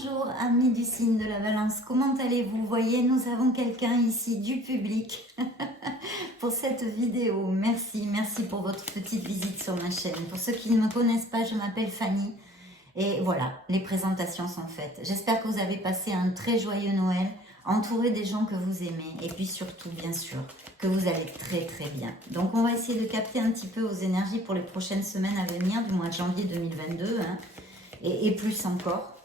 Bonjour amis du signe de la Balance, comment allez-vous? Vous voyez, nous avons quelqu'un ici du public pour cette vidéo. Merci pour votre petite visite sur ma chaîne. Pour ceux qui ne me connaissent pas, je m'appelle Fanny et voilà, les présentations sont faites. J'espère que vous avez passé un très joyeux Noël, entouré des gens que vous aimez et puis surtout, bien sûr, que vous allez très bien. Donc on va essayer de capter un petit peu vos énergies pour les prochaines semaines à venir du mois de janvier 2022 et plus encore.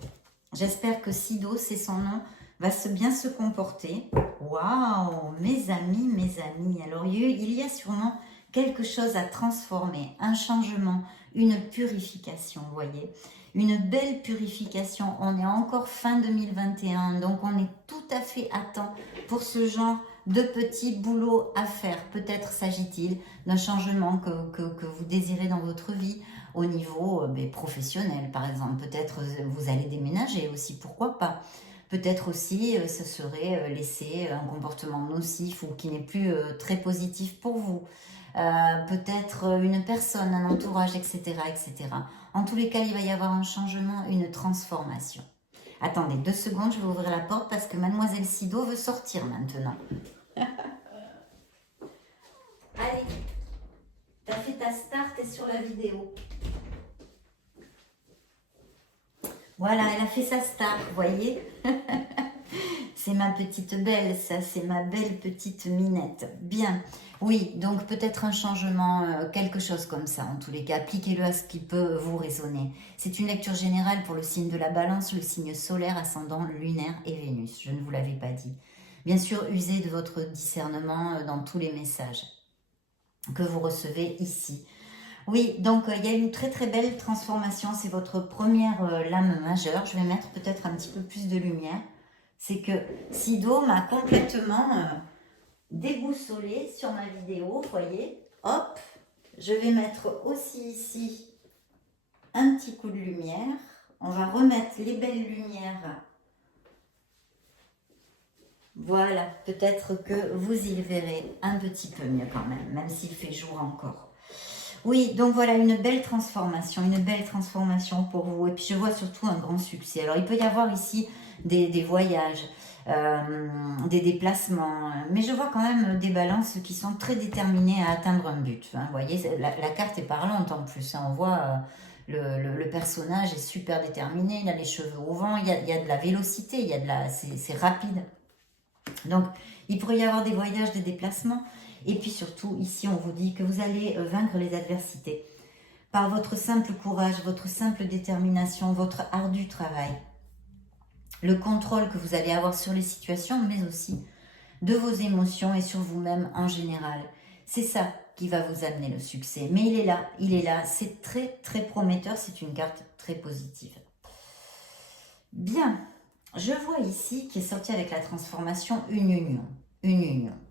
J'espère que Sido, c'est son nom, va bien se comporter. Waouh, mes amis. Alors, il y a sûrement quelque chose à transformer, un changement, une purification, vous voyez. Une belle purification. On est encore fin 2021, donc on est tout à fait à temps pour ce genre de petits boulots à faire. Peut-être s'agit-il d'un changement que vous désirez dans votre vie, au niveau professionnel par exemple. Peut-être vous allez déménager aussi, pourquoi pas. Peut-être aussi ce serait laisser un comportement nocif ou qui n'est plus très positif pour vous. Peut-être une personne, un entourage, etc. En tous les cas, il va y avoir un changement, une transformation. Attendez 2 secondes, je vais ouvrir la porte parce que Mademoiselle Sido veut sortir maintenant. Allez, t'as fait ta start, t'es sur la vidéo. Voilà, elle a fait sa star, vous voyez. C'est ma petite belle, ça, c'est ma belle petite Minette. Bien, oui, donc peut-être un changement, quelque chose comme ça. En tous les cas, appliquez-le à ce qui peut vous résonner. C'est une lecture générale pour le signe de la Balance, le signe solaire, ascendant, lunaire et Vénus. Je ne vous l'avais pas dit. Bien sûr, usez de votre discernement dans tous les messages que vous recevez ici. Oui, donc il y a une très belle transformation. C'est votre première lame majeure. Je vais mettre peut-être un petit peu plus de lumière. C'est que Sido m'a complètement déboussolée sur ma vidéo. Vous voyez, hop, je vais mettre aussi ici un petit coup de lumière. On va remettre les belles lumières. Voilà, peut-être que vous y verrez un petit peu mieux quand même s'il fait jour encore. Oui, donc voilà, une belle transformation pour vous. Et puis je vois surtout un grand succès. Alors il peut y avoir ici des voyages, des déplacements, mais je vois quand même des balances qui sont très déterminées à atteindre un but. Hein. Vous voyez, la carte est parlante en plus. Hein. On voit le personnage est super déterminé, il a les cheveux au vent, il y a de la vélocité, c'est rapide. Donc il pourrait y avoir des voyages, des déplacements. Et puis surtout, ici, on vous dit que vous allez vaincre les adversités par votre simple courage, votre simple détermination, votre ardu travail, le contrôle que vous allez avoir sur les situations, mais aussi de vos émotions et sur vous-même en général. C'est ça qui va vous amener le succès. Mais il est là, c'est très prometteur, c'est une carte très positive. Bien, je vois ici qui est sorti avec la transformation une union.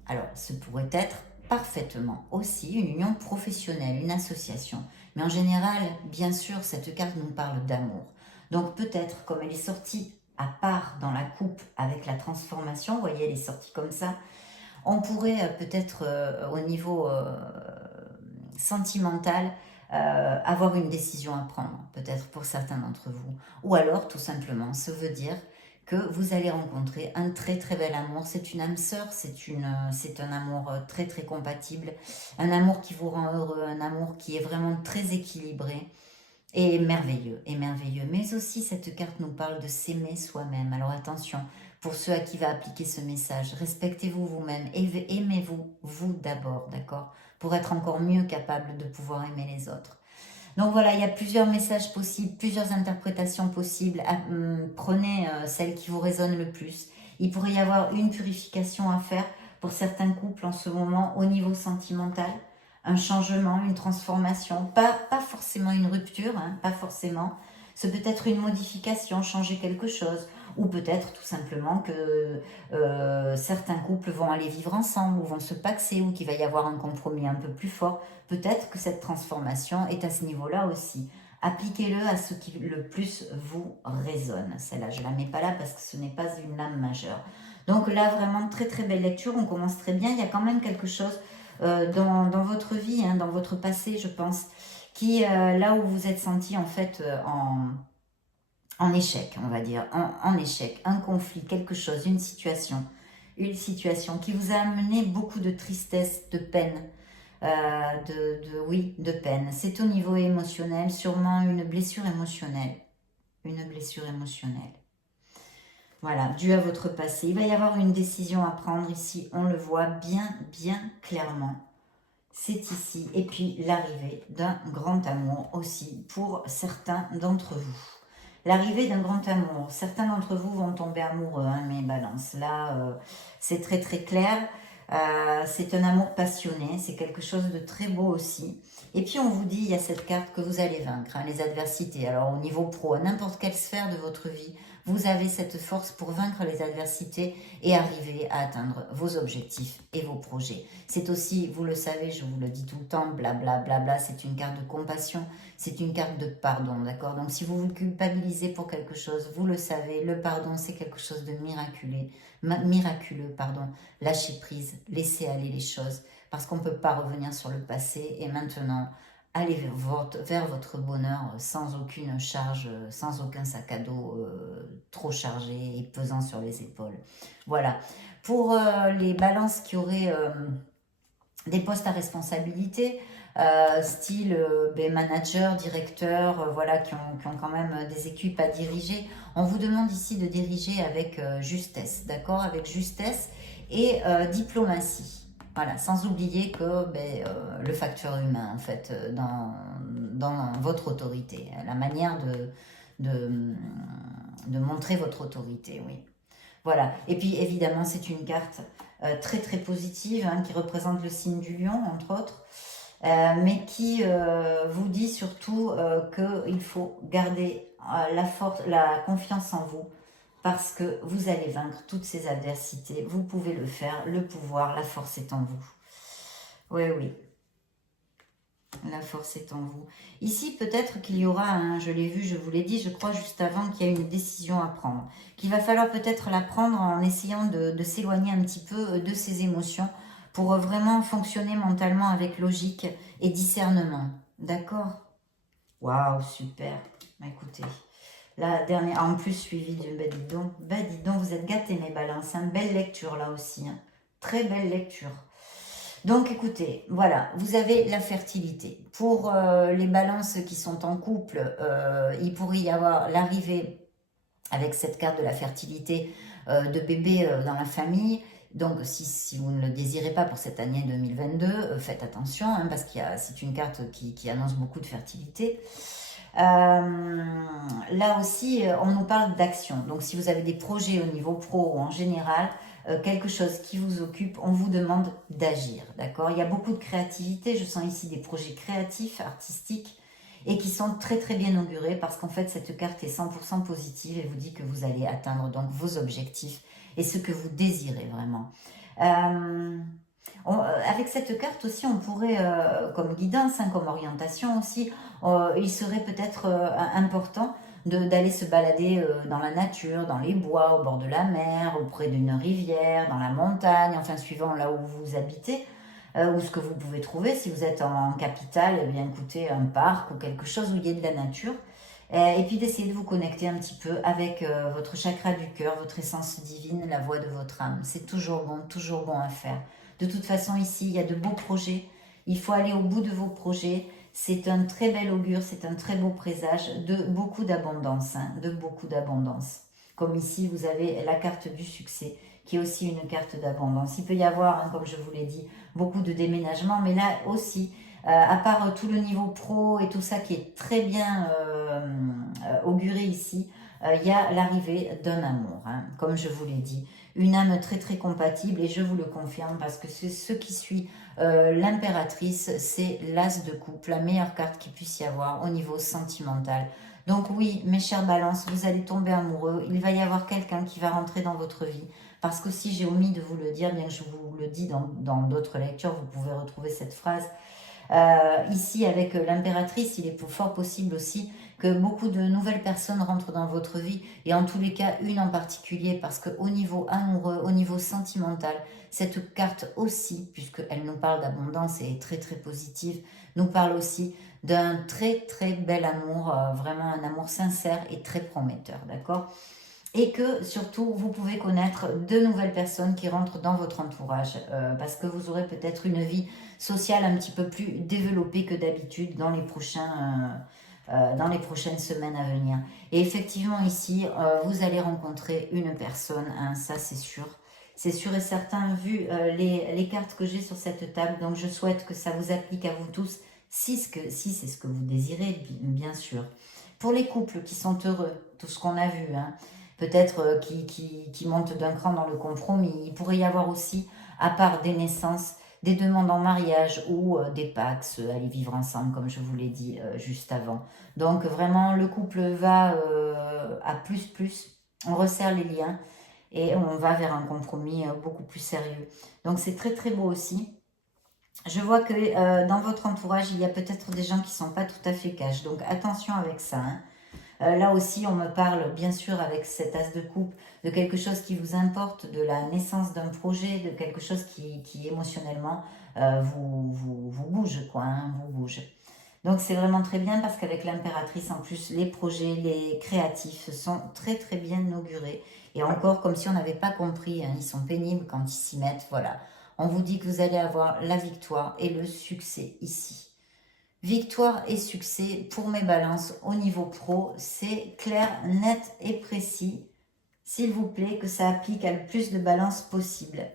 Alors, ce pourrait être parfaitement aussi une union professionnelle, une association. Mais en général, bien sûr, cette carte nous parle d'amour. Donc peut-être, comme elle est sortie à part dans la coupe avec la transformation, vous voyez, elle est sortie comme ça, on pourrait peut-être au niveau sentimental avoir une décision à prendre, peut-être pour certains d'entre vous. Ou alors, tout simplement, ça veut dire que vous allez rencontrer un très bel amour. C'est une âme sœur, c'est un amour très compatible, un amour qui vous rend heureux, un amour qui est vraiment très équilibré et merveilleux. Mais aussi, cette carte nous parle de s'aimer soi-même. Alors attention, pour ceux à qui va appliquer ce message, respectez-vous vous-même, aimez-vous, vous d'abord, d'accord? Pour être encore mieux capable de pouvoir aimer les autres. Donc voilà, il y a plusieurs messages possibles, plusieurs interprétations possibles. Prenez celle qui vous résonne le plus. Il pourrait y avoir une purification à faire pour certains couples en ce moment au niveau sentimental. Un changement, une transformation. Pas forcément une rupture, hein, pas forcément. C'est peut-être une modification, changer quelque chose. Ou peut-être tout simplement que certains couples vont aller vivre ensemble ou vont se paxer ou qu'il va y avoir un compromis un peu plus fort. Peut-être que cette transformation est à ce niveau-là aussi. Appliquez-le à ce qui le plus vous résonne. Celle-là, je ne la mets pas là parce que ce n'est pas une lame majeure. Donc là, vraiment, très belle lecture. On commence très bien. Il y a quand même quelque chose dans votre vie, hein, dans votre passé, je pense, qui, là où vous êtes senti en fait en échec, on va dire, en échec, un conflit, quelque chose, une situation qui vous a amené beaucoup de tristesse, de peine, oui, de peine. C'est au niveau émotionnel, sûrement une blessure émotionnelle. Une blessure émotionnelle. Voilà, dû à votre passé. Il va y avoir une décision à prendre ici, on le voit bien, bien clairement. C'est ici. Et puis l'arrivée d'un grand amour aussi pour certains d'entre vous. L'arrivée d'un grand amour. Certains d'entre vous vont tomber amoureux, hein, mes balances. Là, c'est très très clair. C'est un amour passionné. C'est quelque chose de très beau aussi. Et puis on vous dit, il y a cette carte que vous allez vaincre, hein, les adversités. Alors au niveau pro, à n'importe quelle sphère de votre vie, vous avez cette force pour vaincre les adversités et arriver à atteindre vos objectifs et vos projets. C'est aussi, vous le savez, je vous le dis tout le temps, blabla, blabla, c'est une carte de compassion, c'est une carte de pardon, d'accord? Donc si vous vous culpabilisez pour quelque chose, vous le savez, le pardon c'est quelque chose de miraculeux, pardon. Lâchez prise, laissez aller les choses, parce qu'on ne peut pas revenir sur le passé et maintenant, allez vers votre bonheur sans aucune charge, sans aucun sac à dos trop chargé et pesant sur les épaules. Voilà. Pour les balances qui auraient des postes à responsabilité, style manager, directeur, voilà, qui ont quand même des équipes à diriger, on vous demande ici de diriger avec justesse, d'accord? Avec justesse et diplomatie. Voilà, sans oublier que le facteur humain, en fait, dans votre autorité, la manière de montrer votre autorité, oui. Voilà, et puis évidemment, c'est une carte très très positive, hein, qui représente le signe du lion, entre autres, mais qui vous dit surtout qu'il faut garder la confiance en vous, parce que vous allez vaincre toutes ces adversités. Vous pouvez le faire, le pouvoir, la force est en vous. Oui, oui. La force est en vous. Ici, peut-être qu'il y aura, je l'ai vu, je vous l'ai dit, je crois juste avant qu'il y a une décision à prendre. Qu'il va falloir peut-être la prendre en essayant de s'éloigner un petit peu de ses émotions pour vraiment fonctionner mentalement avec logique et discernement. D'accord? Waouh, super. Écoutez. La dernière, en plus suivi d'une dis donc, vous êtes gâtés mes balances, hein. Belle lecture là aussi, hein. Très belle lecture. Donc écoutez, voilà, vous avez la fertilité. Pour les balances qui sont en couple, il pourrait y avoir l'arrivée avec cette carte de la fertilité de bébés dans la famille. Donc si vous ne le désirez pas pour cette année 2022, faites attention, hein, parce que c'est une carte qui annonce beaucoup de fertilité. Là aussi, on nous parle d'action. Donc, si vous avez des projets au niveau pro ou en général, quelque chose qui vous occupe, on vous demande d'agir, d'accord? Il y a beaucoup de créativité. Je sens ici des projets créatifs, artistiques, et qui sont très très bien augurés, parce qu'en fait, cette carte est 100% positive et vous dit que vous allez atteindre donc vos objectifs et ce que vous désirez vraiment. Avec cette carte aussi, on pourrait, comme guidance, hein, comme orientation aussi, il serait peut-être important d'aller se balader dans la nature, dans les bois, au bord de la mer, auprès d'une rivière, dans la montagne, enfin suivant là où vous habitez, ou ce que vous pouvez trouver. Si vous êtes en capitale, eh bien écoutez, un parc ou quelque chose où il y ait de la nature. Et puis d'essayer de vous connecter un petit peu avec votre chakra du cœur, votre essence divine, la voix de votre âme. C'est toujours bon à faire. De toute façon, ici, il y a de beaux projets. Il faut aller au bout de vos projets. C'est un très bel augure, c'est un très beau présage de beaucoup d'abondance, hein, de beaucoup d'abondance. Comme ici, vous avez la carte du succès, qui est aussi une carte d'abondance. Il peut y avoir, hein, comme je vous l'ai dit, beaucoup de déménagements, mais là aussi, à part tout le niveau pro et tout ça qui est très bien auguré ici, il y a l'arrivée d'un amour, hein, comme je vous l'ai dit. Une âme très très compatible, et je vous le confirme parce que c'est ce qui suit l'impératrice, c'est l'as de coupe, la meilleure carte qu'il puisse y avoir au niveau sentimental. Donc oui, mes chers balances, vous allez tomber amoureux, il va y avoir quelqu'un qui va rentrer dans votre vie, parce qu'aussi j'ai omis de vous le dire, bien que je vous le dis dans d'autres lectures, vous pouvez retrouver cette phrase. Ici, avec l'impératrice, il est fort possible aussi que beaucoup de nouvelles personnes rentrent dans votre vie, et en tous les cas, une en particulier, parce qu'au niveau amoureux, au niveau sentimental, cette carte aussi, puisqu'elle nous parle d'abondance et est très très positive, nous parle aussi d'un très très bel amour, vraiment un amour sincère et très prometteur, d'accord? Et que surtout, vous pouvez connaître de nouvelles personnes qui rentrent dans votre entourage, parce que vous aurez peut-être une vie sociale un petit peu plus développée que d'habitude dans dans les prochaines semaines à venir. Et effectivement, ici, vous allez rencontrer une personne, hein, ça c'est sûr. C'est sûr et certain, vu les cartes que j'ai sur cette table. Donc, je souhaite que ça vous applique à vous tous, si c'est ce que vous désirez, bien sûr. Pour les couples qui sont heureux, tout ce qu'on a vu, hein, peut-être qui montent d'un cran dans le compromis. Il pourrait y avoir aussi, à part des naissances, des demandes en mariage ou des pax, aller vivre ensemble, comme je vous l'ai dit juste avant. Donc vraiment, le couple va à plus, on resserre les liens et on va vers un compromis beaucoup plus sérieux. Donc c'est très très beau aussi. Je vois que dans votre entourage, il y a peut-être des gens qui ne sont pas tout à fait cash. Donc attention avec ça, hein. Là aussi, on me parle, bien sûr, avec cet as de coupe, de quelque chose qui vous importe, de la naissance d'un projet, de quelque chose qui émotionnellement vous bouge, quoi, hein, vous bouge. Donc c'est vraiment très bien parce qu'avec l'impératrice, en plus, les projets, les créatifs sont très très bien inaugurés. Et encore, comme si on n'avait pas compris, hein, ils sont pénibles quand ils s'y mettent, voilà. On vous dit que vous allez avoir la victoire et le succès ici. Victoire et succès pour mes balances au niveau pro, c'est clair, net et précis. S'il vous plaît, que ça applique à le plus de balances possible.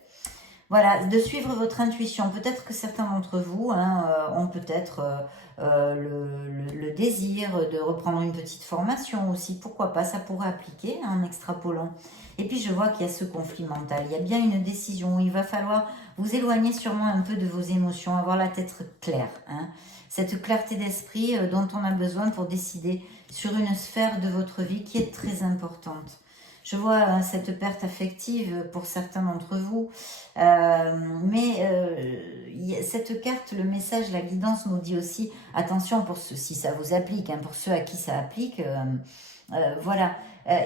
Voilà, de suivre votre intuition. Peut-être que certains d'entre vous ont peut-être le désir de reprendre une petite formation aussi. Pourquoi pas, ça pourrait appliquer en extrapolant. Et puis je vois qu'il y a ce conflit mental. Il y a bien une décision. Il va falloir vous éloigner sûrement un peu de vos émotions, avoir la tête claire, hein. Cette clarté d'esprit dont on a besoin pour décider sur une sphère de votre vie qui est très importante. Je vois cette perte affective pour certains d'entre vous, cette carte, le message, la guidance nous dit aussi, attention pour ceux, si ça vous applique, hein, pour ceux à qui ça applique, voilà,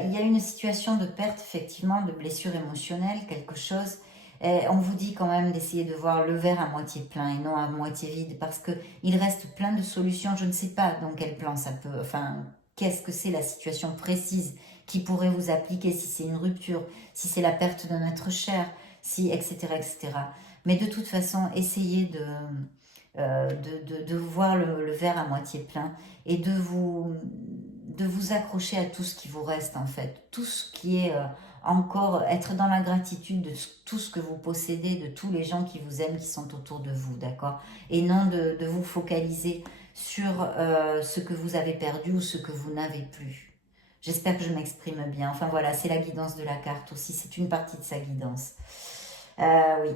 il y a une situation de perte, effectivement, de blessure émotionnelle, quelque chose. On vous dit quand même d'essayer de voir le verre à moitié plein et non à moitié vide, parce qu'il reste plein de solutions. Je ne sais pas dans quel plan ça peut, enfin, qu'est-ce que c'est la situation précise qui pourrait vous appliquer, si c'est une rupture, si c'est la perte d'un être cher, si, etc., etc. Mais de toute façon, essayez de voir le verre à moitié plein et de vous accrocher à tout ce qui vous reste, en fait. Tout ce qui est encore, être dans la gratitude de tout ce que vous possédez, de tous les gens qui vous aiment, qui sont autour de vous, d'accord? Et non de vous focaliser sur ce que vous avez perdu ou ce que vous n'avez plus. J'espère que je m'exprime bien. Enfin voilà, c'est la guidance de la carte aussi. C'est une partie de sa guidance. Oui.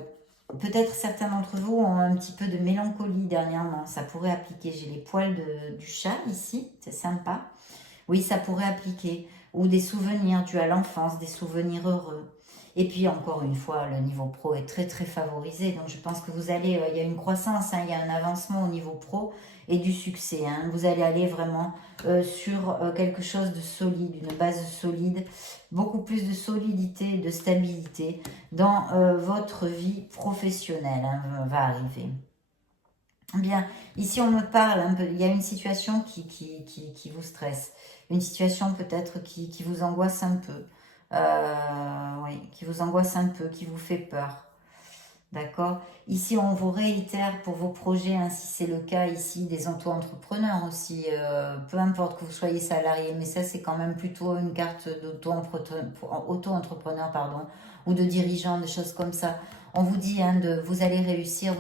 Peut-être certains d'entre vous ont un petit peu de mélancolie dernièrement. Ça pourrait appliquer. J'ai les poils du chat ici. C'est sympa. Oui, ça pourrait appliquer. Ou des souvenirs dus à l'enfance, des souvenirs heureux. Et puis, encore une fois, le niveau pro est très, très favorisé. Donc, je pense que vous allez... il y a une croissance, hein, il y a un avancement au niveau pro et du succès, hein. Vous allez aller vraiment sur quelque chose de solide, une base solide, beaucoup plus de solidité, de stabilité dans votre vie professionnelle, hein, va arriver. Bien, ici on me parle un peu, il y a une situation qui vous stresse, une situation peut-être qui vous angoisse un peu, oui, qui vous angoisse un peu, qui vous fait peur. D'accord. Ici, on vous réitère pour vos projets, hein, si c'est le cas ici, des auto-entrepreneurs aussi, peu importe que vous soyez salarié, mais ça, c'est quand même plutôt une carte d'auto-entrepreneur, pardon, ou de dirigeant, des choses comme ça. On vous dit, hein, vous allez réussir,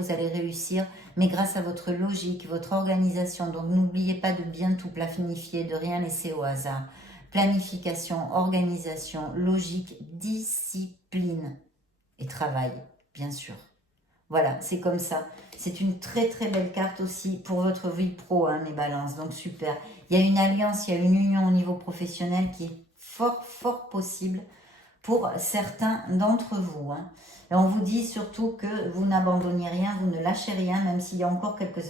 mais grâce à votre logique, votre organisation. Donc, n'oubliez pas de bien tout planifier, de rien laisser au hasard. Planification, organisation, logique, discipline et travail. Bien sûr. Voilà, c'est comme ça. C'est une très très belle carte aussi pour votre vie pro, hein, mes balances. Donc super. Il y a une alliance, il y a une union au niveau professionnel qui est fort fort possible pour certains d'entre vous. Hein. Et on vous dit surtout que vous n'abandonnez rien, vous ne lâchez rien, même s'il y a encore quelques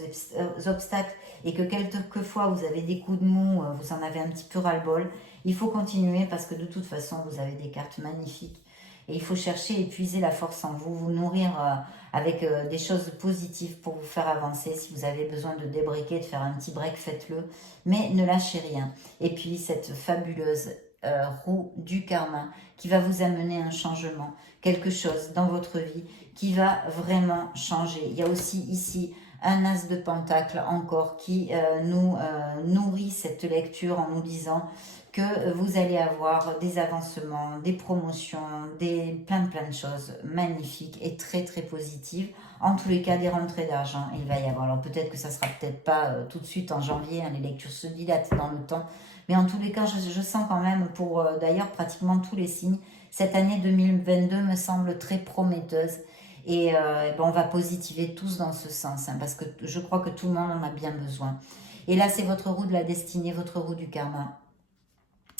obstacles et que quelquefois vous avez des coups de mou, vous en avez un petit peu ras-le-bol. Il faut continuer parce que de toute façon, vous avez des cartes magnifiques. Et il faut chercher, épuiser la force en vous, vous nourrir avec des choses positives pour vous faire avancer. Si vous avez besoin de débriquer, de faire un petit break, faites-le. Mais ne lâchez rien. Et puis cette fabuleuse roue du karma qui va vous amener un changement, quelque chose dans votre vie qui va vraiment changer. Il y a aussi ici un as de pentacle encore qui nous nourrit cette lecture en nous disant que vous allez avoir des avancements, des promotions, plein de choses magnifiques et très très positives. En tous les cas, des rentrées d'argent, il va y avoir. Alors peut-être que ça sera peut-être pas tout de suite en janvier, hein, les lectures se dilatent dans le temps. Mais en tous les cas, je sens quand même pour d'ailleurs pratiquement tous les signes, cette année 2022 me semble très prometteuse. Et on va positiver tous dans ce sens, hein, parce que je crois que tout le monde en a bien besoin. Et là, c'est votre roue de la destinée, votre roue du karma.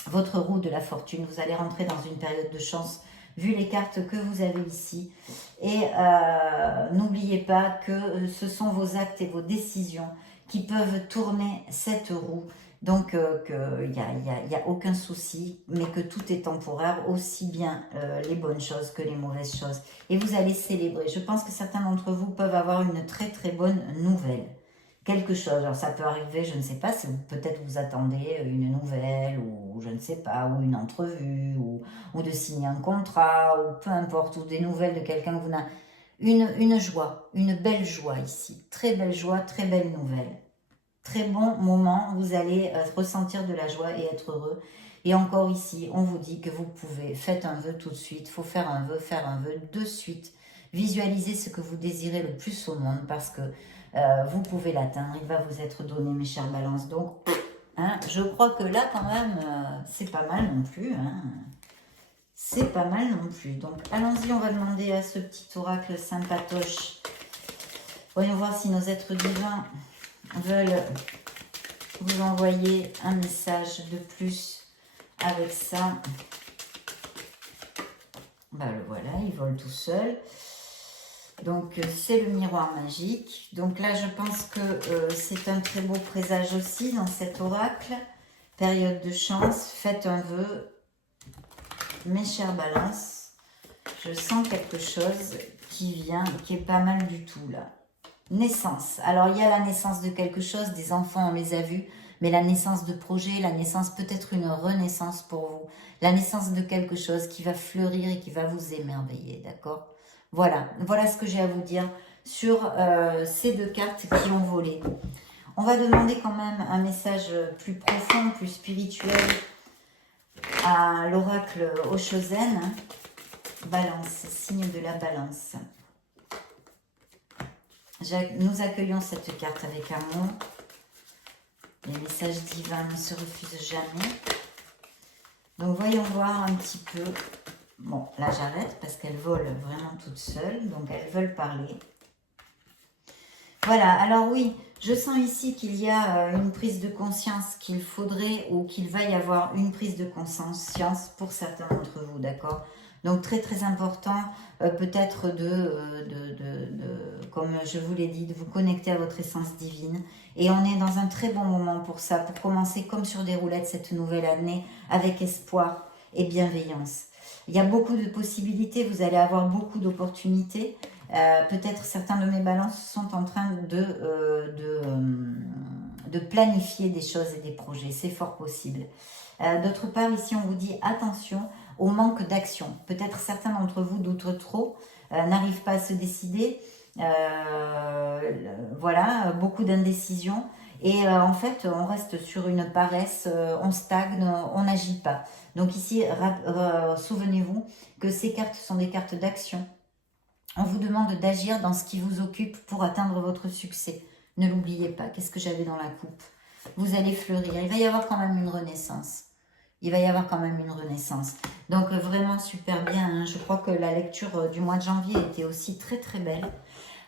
Votre roue de la fortune, vous allez rentrer dans une période de chance, vu les cartes que vous avez ici. Et n'oubliez pas que ce sont vos actes et vos décisions qui peuvent tourner cette roue. Donc, qu'il n'y a aucun souci, mais que tout est temporaire, aussi bien les bonnes choses que les mauvaises choses. Et vous allez célébrer. Je pense que certains d'entre vous peuvent avoir une très très bonne nouvelle. Quelque chose, alors ça peut arriver, je ne sais pas, si peut-être vous attendez une nouvelle, ou je ne sais pas, ou une entrevue, ou de signer un contrat, ou peu importe, ou des nouvelles de quelqu'un que vous n'avez. Une joie, une belle joie ici, très belle joie, très belle nouvelle. Très bon moment, vous allez ressentir de la joie et être heureux. Et encore ici, on vous dit que vous pouvez, faites un vœu tout de suite, il faut faire un vœu de suite. Visualisez ce que vous désirez le plus au monde parce que vous pouvez l'atteindre, il va vous être donné, mes chères balances. Donc, hein, je crois que là, quand même, c'est pas mal non plus. Hein. C'est pas mal non plus. Donc, allons-y, on va demander à ce petit oracle sympatoche. Voyons voir si nos êtres divins veulent vous envoyer un message de plus avec ça. Ben, le voilà, il vole tout seul. Donc, c'est le miroir magique. Donc là, je pense que c'est un très beau présage aussi dans cet oracle. Période de chance, faites un vœu. Mes chères balances, je sens quelque chose qui vient, qui est pas mal du tout là. Naissance. Alors, il y a la naissance de quelque chose, des enfants, on les a vus, mais la naissance de projets, la naissance, peut-être une renaissance pour vous. La naissance de quelque chose qui va fleurir et qui va vous émerveiller, d'accord ? Voilà, voilà ce que j'ai à vous dire sur ces deux cartes qui ont volé. On va demander quand même un message plus profond, plus spirituel à l'oracle Oshozen. Balance, signe de la balance. Nous accueillons cette carte avec amour. Les messages divins ne se refusent jamais. Donc voyons voir un petit peu. Bon, là j'arrête parce qu'elles volent vraiment toutes seules. Donc elles veulent parler. Voilà, alors oui, je sens ici qu'il y a une prise de conscience qu'il faudrait ou qu'il va y avoir une prise de conscience pour certains d'entre vous, d'accord ? Donc très très important peut-être comme je vous l'ai dit, de vous connecter à votre essence divine. Et on est dans un très bon moment pour ça, pour commencer comme sur des roulettes cette nouvelle année avec espoir et bienveillance. Il y a beaucoup de possibilités, vous allez avoir beaucoup d'opportunités. Peut-être certains de mes balances sont en train de planifier des choses et des projets, c'est fort possible. D'autre part, ici on vous dit attention au manque d'action. Peut-être certains d'entre vous doutent trop, n'arrivent pas à se décider. Voilà, beaucoup d'indécision. Et en fait, on reste sur une paresse, on stagne, on n'agit pas. Donc ici, souvenez-vous que ces cartes sont des cartes d'action. On vous demande d'agir dans ce qui vous occupe pour atteindre votre succès. Ne l'oubliez pas. Qu'est-ce que j'avais dans la coupe? Vous allez fleurir. Il va y avoir quand même une renaissance. Il va y avoir quand même une renaissance. Donc vraiment super bien. Hein. Je crois que la lecture du mois de janvier était aussi très très belle.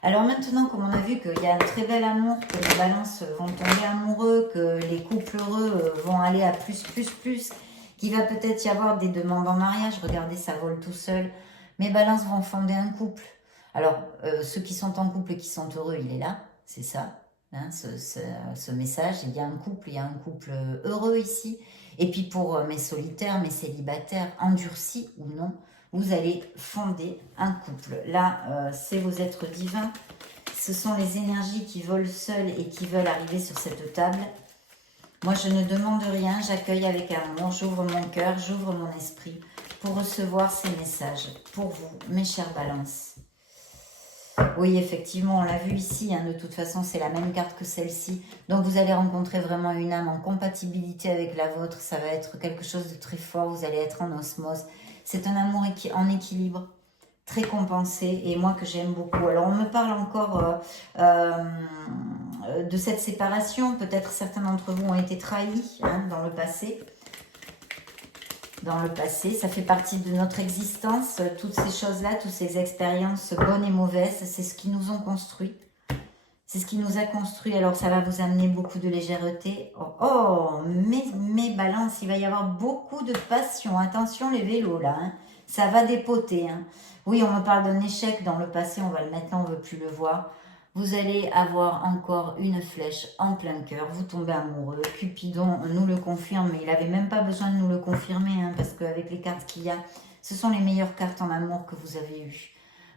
Alors maintenant, comme on a vu qu'il y a un très bel amour, que les balances vont tomber amoureux, que les couples heureux vont aller à plus, qu'il va peut-être y avoir des demandes en mariage. Regardez, ça vole tout seul. Mes balances vont fonder un couple. Alors, ceux qui sont en couple et qui sont heureux, il est là, c'est ça, hein, ce message. Il y a un couple heureux ici. Et puis pour mes solitaires, mes célibataires, endurcis ou non, vous allez fonder un couple. Là, c'est vos êtres divins. Ce sont les énergies qui volent seules et qui veulent arriver sur cette table. Moi, je ne demande rien, j'accueille avec amour, j'ouvre mon cœur, j'ouvre mon esprit pour recevoir ces messages. Pour vous, mes chères balances. Oui, effectivement, on l'a vu ici, hein, de toute façon, c'est la même carte que celle-ci. Donc, vous allez rencontrer vraiment une âme en compatibilité avec la vôtre. Ça va être quelque chose de très fort, vous allez être en osmose. C'est un amour en équilibre, très compensé, et moi que j'aime beaucoup. Alors, on me parle encore de cette séparation. Peut-être certains d'entre vous ont été trahis, hein, dans le passé. Dans le passé, ça fait partie de notre existence, toutes ces choses-là, toutes ces expériences bonnes et mauvaises, c'est ce qui nous ont construit. C'est ce qui nous a construit, alors ça va vous amener beaucoup de légèreté. Mes balances, il va y avoir beaucoup de passion. Attention les vélos là, hein. Ça va dépoter. Hein. Oui, on me parle d'un échec dans le passé, on va le mettre là, on ne veut plus le voir. Vous allez avoir encore une flèche en plein cœur, vous tombez amoureux. Cupidon nous le confirme, mais il n'avait même pas besoin de nous le confirmer, hein, parce qu'avec les cartes qu'il y a, ce sont les meilleures cartes en amour que vous avez eues.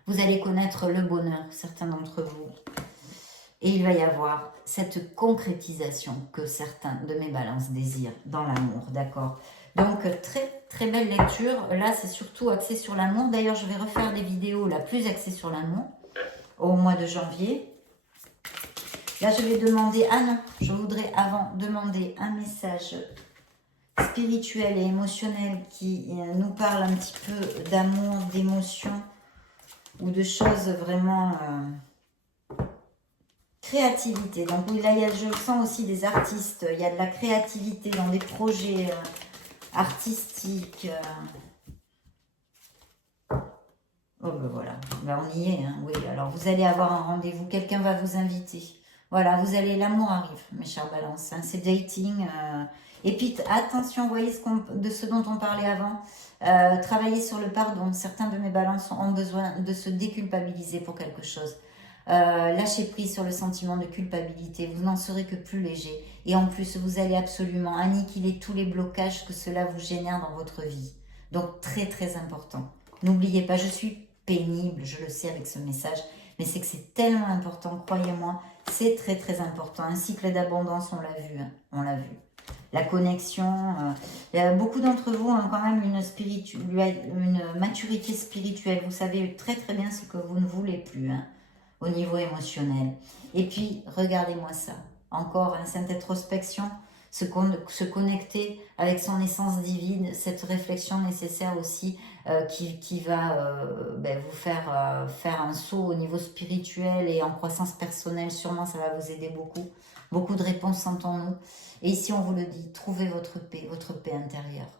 Vous allez connaître le bonheur, certains d'entre vous. Et il va y avoir cette concrétisation que certains de mes balances désirent dans l'amour, d'accord? Donc, très très belle lecture. Là, c'est surtout axé sur l'amour. D'ailleurs, je vais refaire des vidéos là plus axées sur l'amour au mois de janvier. Là, je vais demander... Ah non, je voudrais avant demander un message spirituel et émotionnel qui nous parle un petit peu d'amour, d'émotion ou de choses vraiment... créativité. Donc là, je sens aussi des artistes. Il y a de la créativité dans des projets artistiques. Oh ben voilà, ben on y est. Hein. Oui, alors vous allez avoir un rendez-vous. Quelqu'un va vous inviter. Voilà, vous allez, l'amour arrive, mes chères balances. Hein. C'est dating. Et puis attention, vous voyez de ce dont on parlait avant. Travailler sur le pardon. Certains de mes balances ont besoin de se déculpabiliser pour quelque chose. Lâchez prise sur le sentiment de culpabilité, vous n'en serez que plus léger. Et en plus, vous allez absolument annihiler tous les blocages que cela vous génère dans votre vie. Donc, très très important. N'oubliez pas, je suis pénible, je le sais avec ce message, mais c'est que c'est tellement important, croyez-moi, c'est très très important. Un cycle d'abondance, on l'a vu, hein, on l'a vu. La connexion, il y a beaucoup d'entre vous ont quand même une maturité spirituelle. Vous savez très très bien ce que vous ne voulez plus, hein, au niveau émotionnel. Et puis, regardez-moi ça. Encore cette introspection, se connecter avec son essence divine, cette réflexion nécessaire aussi qui va vous faire faire un saut au niveau spirituel et en croissance personnelle. Sûrement, ça va vous aider beaucoup. Beaucoup de réponses, sentons-nous. Et ici, on vous le dit, trouvez votre paix intérieure.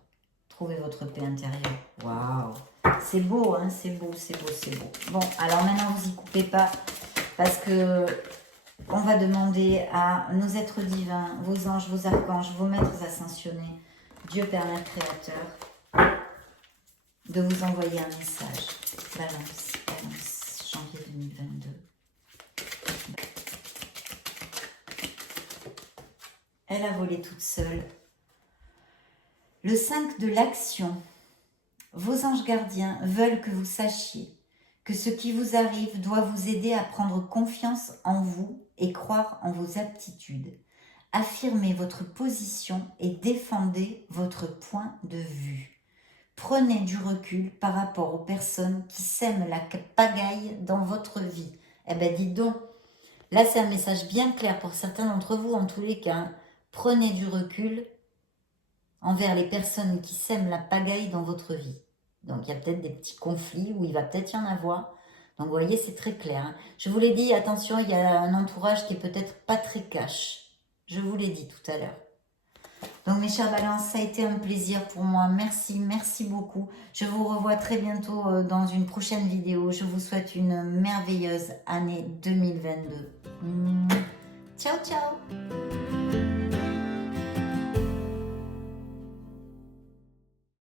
Trouvez votre paix intérieure. Waouh! C'est beau, hein, c'est beau, c'est beau, c'est beau. Bon, alors maintenant, vous y coupez pas parce que on va demander à nos êtres divins, vos anges, vos archanges, vos maîtres ascensionnés, Dieu Père Mère Créateur, de vous envoyer un message. Balance, balance, janvier 2022. Elle a volé toute seule. Le 5 de l'action. Vos anges gardiens veulent que vous sachiez que ce qui vous arrive doit vous aider à prendre confiance en vous et croire en vos aptitudes. Affirmez votre position et défendez votre point de vue. Prenez du recul par rapport aux personnes qui sèment la pagaille dans votre vie. Eh bien, dites donc, là c'est un message bien clair pour certains d'entre vous en tous les cas. Prenez du recul envers les personnes qui sèment la pagaille dans votre vie. Donc, il y a peut-être des petits conflits où il va peut-être y en avoir. Donc, vous voyez, c'est très clair. Hein. Je vous l'ai dit, attention, il y a un entourage qui est peut-être pas très cash. Je vous l'ai dit tout à l'heure. Donc, mes chers balances, ça a été un plaisir pour moi. Merci, merci beaucoup. Je vous revois très bientôt dans une prochaine vidéo. Je vous souhaite une merveilleuse année 2022. Ciao, ciao!